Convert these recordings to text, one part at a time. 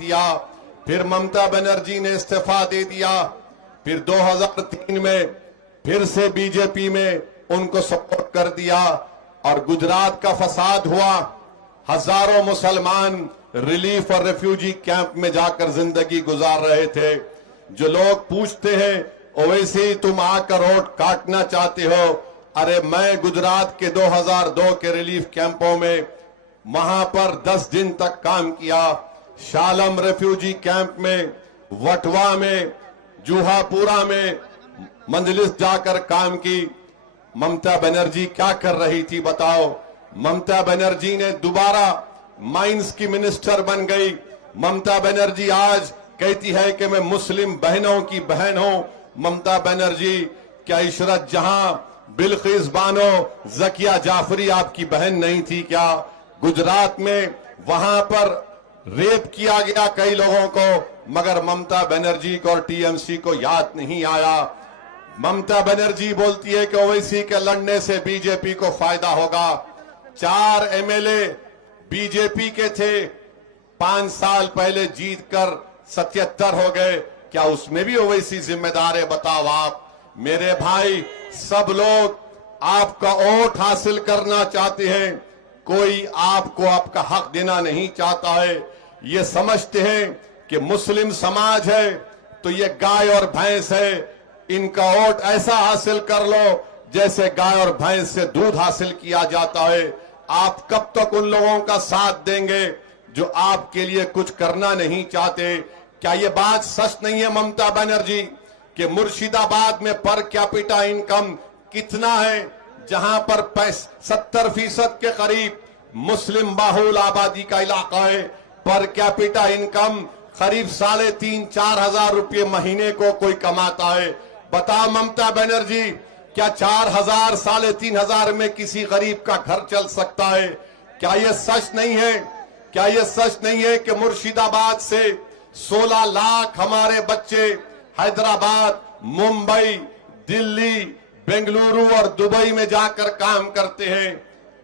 दिया, फिर ममता बनर्जी ने इस्तीफा दे दिया, फिर 2003 में फिर से बीजेपी में उनको सपोर्ट कर दिया और गुजरात का फसाद हुआ। हजारों मुसलमान रिलीफ और रेफ्यूजी कैंप में जाकर जिंदगी गुजार रहे थे। जो लोग पूछते हैं ओवैसी तुम आकर वोट काटना चाहते हो, अरे मैं गुजरात के 2002 के रिलीफ कैंपों में वहां पर 10 दिन तक काम किया। शालम रेफ्यूजी कैंप में, वटवा में, जूहापुरा में मंजलिस जाकर काम की। ममता बनर्जी क्या कर रही थी बताओ? ममता बनर्जी ने दोबारा माइंस की मिनिस्टर बन गई। ममता बनर्जी आज कहती है कि मैं मुस्लिम बहनों की बहन हूं। ममता बनर्जी क्या इशरत जहां, बिल्किस बानो, जकिया जाफरी आपकी बहन नहीं थी क्या? गुजरात में वहां पर रेप किया गया कई लोगों को, मगर ममता बनर्जी को और टीएमसी को याद नहीं आया। ममता बनर्जी बोलती है कि ओवैसी के लड़ने से बीजेपी को फायदा होगा। 4 एमएलए बीजेपी के थे, 5 साल पहले जीतकर 77 हो गए। क्या उसमें भी ओवैसी जिम्मेदार है? बताओ आप। मेरे भाई, सब लोग आपका वोट हासिल करना चाहते हैं, कोई आपको आपका हक देना नहीं चाहता है। ये समझते हैं कि मुस्लिम समाज है तो ये गाय और भैंस है, इनका वोट ऐसा हासिल कर लो जैसे गाय और भैंस से दूध हासिल किया जाता है। आप कब तक उन लोगों का साथ देंगे जो आपके लिए कुछ करना नहीं चाहते? क्या ये बात सच नहीं है ममता बनर्जी कि मुर्शिदाबाद में पर कैपिटा इनकम कितना है, जहां पर 70% के करीब मुस्लिम बाहुल आबादी का इलाका है। पर कैपिटा इनकम करीब 3,500-4 हजार रुपये महीने को कोई कमाता है। बताओ ममता बनर्जी, क्या 4,000 3,500 में किसी गरीब का घर चल सकता है? क्या यह सच नहीं है? क्या यह सच नहीं है कि मुर्शिदाबाद से 16 लाख हमारे बच्चे हैदराबाद, मुंबई, दिल्ली, बेंगलुरु और दुबई में जाकर काम करते हैं?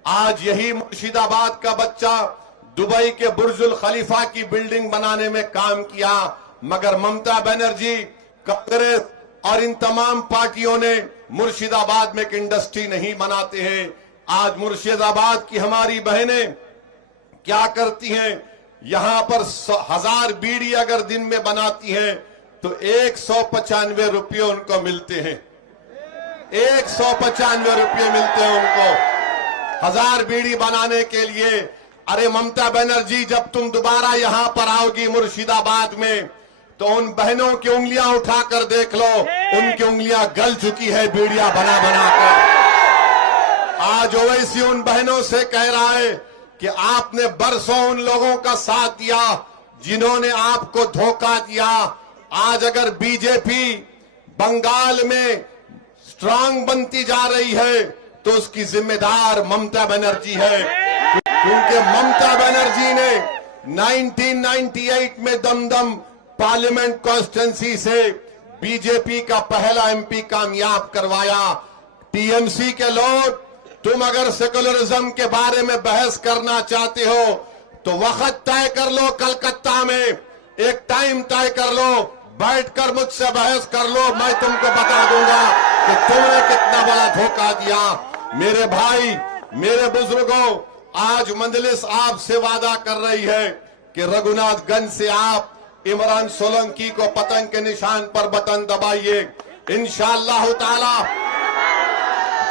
आज यही मुर्शिदाबाद का बच्चा दुबई के बुर्जुल खलीफा की बिल्डिंग बनाने में काम किया, मगर ममता बनर्जी, कांग्रेस और इन तमाम पार्टियों ने मुर्शिदाबाद में एक इंडस्ट्री नहीं बनाते हैं। आज मुर्शिदाबाद की हमारी बहनें क्या करती हैं? यहां पर 1000 बीड़ी अगर दिन में बनाती हैं तो 195 रुपये उनको मिलते हैं। 195 रुपये मिलते हैं उनको 1000 बीड़ी बनाने के लिए। अरे ममता बनर्जी, जब तुम दोबारा यहां पर आओगी मुर्शिदाबाद में तो उन बहनों की उंगलियां उठाकर देख लो, उनकी उंगलियां गल चुकी है बीड़ियां बना बना कर। आज ओवैसी उन बहनों से कह रहा है कि आपने बरसों उन लोगों का साथ दिया जिन्होंने आपको धोखा दिया। आज अगर बीजेपी बंगाल में स्ट्रांग बनती जा रही है तो उसकी जिम्मेदार ममता बनर्जी है, क्योंकि ममता बनर्जी ने 1998 में दमदम पार्लियामेंट कॉन्स्टिट्यूंसी से बीजेपी का पहला एमपी कामयाब करवाया। टीएमसी के लोग, तुम अगर सेकुलरिज्म के बारे में बहस करना चाहते हो तो वक्त तय कर लो, कलकत्ता में एक टाइम तय कर लो, बैठकर मुझसे बहस कर लो, मैं तुमको बता दूंगा कि तुमने कितना बड़ा धोखा दिया। मेरे भाई, मेरे बुजुर्गों, आज मंजलिस आपसे वादा कर रही है कि रघुनाथगंज से आप इमरान सोलंकी को पतंग के निशान पर बटन दबाइए। इंशाअल्लाह ताला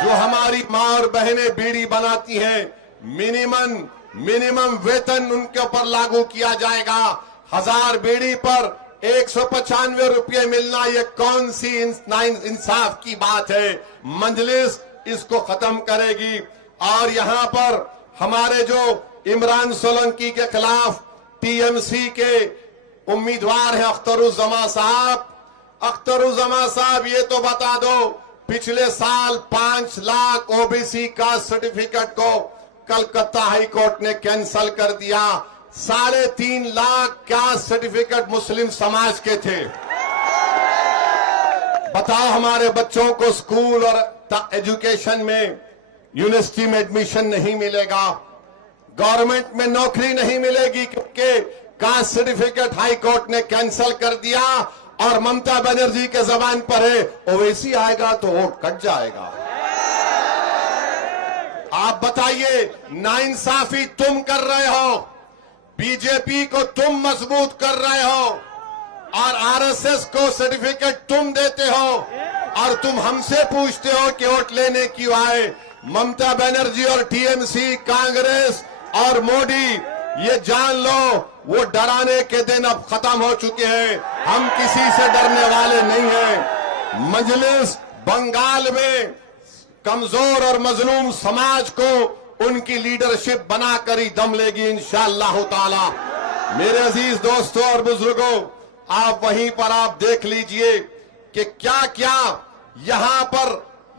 जो हमारी मां और बहनें बीड़ी बनाती हैं, मिनिमम वेतन उनके ऊपर लागू किया जाएगा। 1000 बीड़ी पर 195 रुपये मिलना, ये कौन सी इंसाफ की बात है? मंजलिस इसको खत्म करेगी। और यहां पर हमारे जो इमरान सोलंकी के खिलाफ टीएमसी के उम्मीदवार हैं अख्तरुज्जमा साहब, अख्तरुज्जमा साहब ये तो बता दो, पिछले साल 5 लाख ओबीसी का सर्टिफिकेट को कलकत्ता हाई कोर्ट ने कैंसिल कर दिया। 3.5 लाख क्या सर्टिफिकेट मुस्लिम समाज के थे। बताओ, हमारे बच्चों को स्कूल और एजुकेशन में, यूनिवर्सिटी में एडमिशन नहीं मिलेगा, गवर्नमेंट में नौकरी नहीं मिलेगी, क्योंकि कास्ट सर्टिफिकेट हाई कोर्ट ने कैंसिल कर दिया और ममता बनर्जी के जबान पर है ओवैसी आएगा तो वोट कट जाएगा। आप बताइए, नाइंसाफी तुम कर रहे हो, बीजेपी को तुम मजबूत कर रहे हो और आरएसएस को सर्टिफिकेट तुम देते हो और तुम हमसे पूछते हो कि वोट लेने क्यों आए। ममता बनर्जी और टीएमसी, कांग्रेस और मोदी, ये जान लो वो डराने के दिन अब खत्म हो चुके हैं। हम किसी से डरने वाले नहीं हैं। मजलिस बंगाल में कमजोर और मजलूम समाज को उनकी लीडरशिप बनाकर ही दम लेगी इंशाअल्लाह ताला। मेरे अजीज दोस्तों और बुजुर्गों, आप वहीं पर आप देख लीजिए कि क्या क्या यहां पर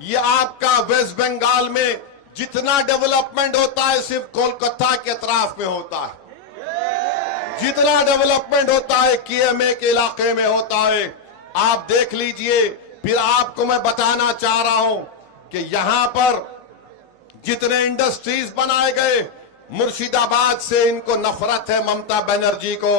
ये आपका वेस्ट बंगाल में जितना डेवलपमेंट होता है सिर्फ कोलकाता के अतराफ में होता है। जितना डेवलपमेंट होता है केएमए के इलाके में होता है। आप देख लीजिए। फिर आपको मैं बताना चाह रहा हूं कि यहां पर जितने इंडस्ट्रीज बनाए गए, मुर्शिदाबाद से इनको नफरत है ममता बनर्जी को।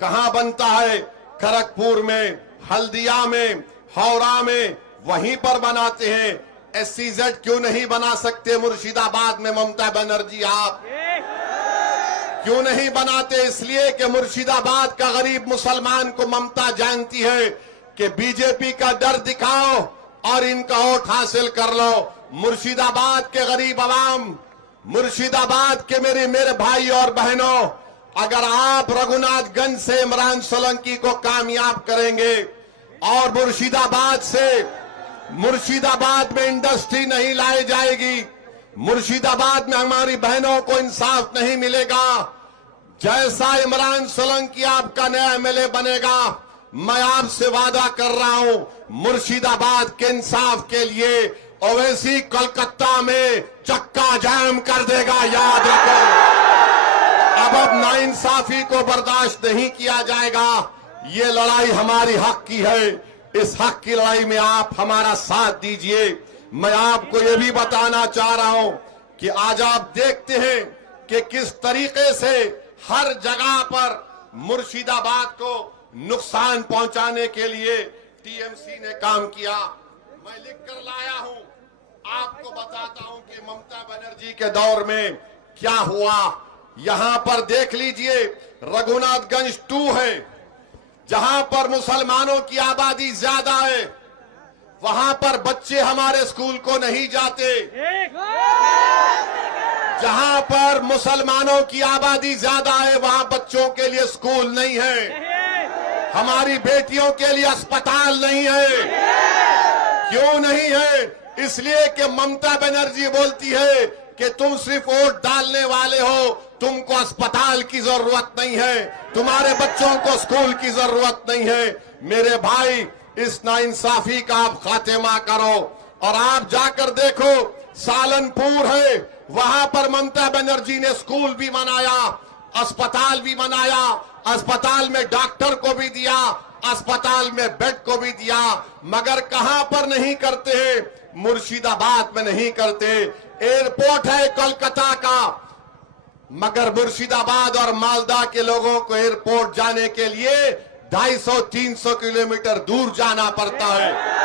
कहां बनता है? खड़गपुर में, हल्दिया में, हावड़ा में, वहीं पर बनाते हैं। एससीजेड क्यों नहीं बना सकते मुर्शिदाबाद में ममता बनर्जी? आप क्यों नहीं बनाते? इसलिए कि मुर्शिदाबाद का गरीब मुसलमान को ममता जानती है कि बीजेपी का डर दिखाओ और इनका वोट हासिल कर लो। मुर्शिदाबाद के गरीब आवाम, मुर्शिदाबाद के मेरे भाई और बहनों, अगर आप रघुनाथगंज से इमरान सोलंकी को कामयाब करेंगे और मुर्शिदाबाद में इंडस्ट्री नहीं लाई जाएगी, मुर्शिदाबाद में हमारी बहनों को इंसाफ नहीं मिलेगा, जैसा इमरान सोलंकी आपका नया एमएलए बनेगा, मैं आपसे वादा कर रहा हूं मुर्शिदाबाद के इंसाफ के लिए ओवैसी कोलकाता में चक्का जाम कर देगा। याद रखो, अब नाइंसाफी को बर्दाश्त नहीं किया जाएगा। ये लड़ाई हमारी हक की है। इस हक की लड़ाई में आप हमारा साथ दीजिए। मैं आपको ये भी बताना चाह रहा हूं कि आज आप देखते हैं कि किस तरीके से हर जगह पर मुर्शिदाबाद को नुकसान पहुंचाने के लिए टीएमसी ने काम किया। मैं लिख कर लाया हूं, आपको बताता हूं कि ममता बनर्जी के दौर में क्या हुआ। यहां पर देख लीजिए, रघुनाथगंज 2 है, जहां पर मुसलमानों की आबादी ज्यादा है, वहां पर बच्चे हमारे स्कूल को नहीं जाते। जहां पर मुसलमानों की आबादी ज्यादा है, वहां बच्चों के लिए स्कूल नहीं है, हमारी बेटियों के लिए अस्पताल नहीं है। क्यों नहीं है? इसलिए कि ममता बनर्जी बोलती है कि तुम सिर्फ वोट डालने वाले हो, तुमको अस्पताल की जरूरत नहीं है, तुम्हारे बच्चों को स्कूल की जरूरत नहीं है। मेरे भाई, इस नाइंसाफी का आप खात्मा करो। और आप जाकर देखो, सालनपुर है, वहां पर ममता बनर्जी ने स्कूल भी बनाया, अस्पताल भी बनाया, अस्पताल में डॉक्टर को भी दिया, अस्पताल में बेड को भी दिया, मगर कहां पर नहीं करते हैं? मुर्शिदाबाद में नहीं करते। एयरपोर्ट है कोलकाता का, मगर मुर्शिदाबाद और मालदा के लोगों को एयरपोर्ट जाने के लिए 250-300 किलोमीटर दूर जाना पड़ता है।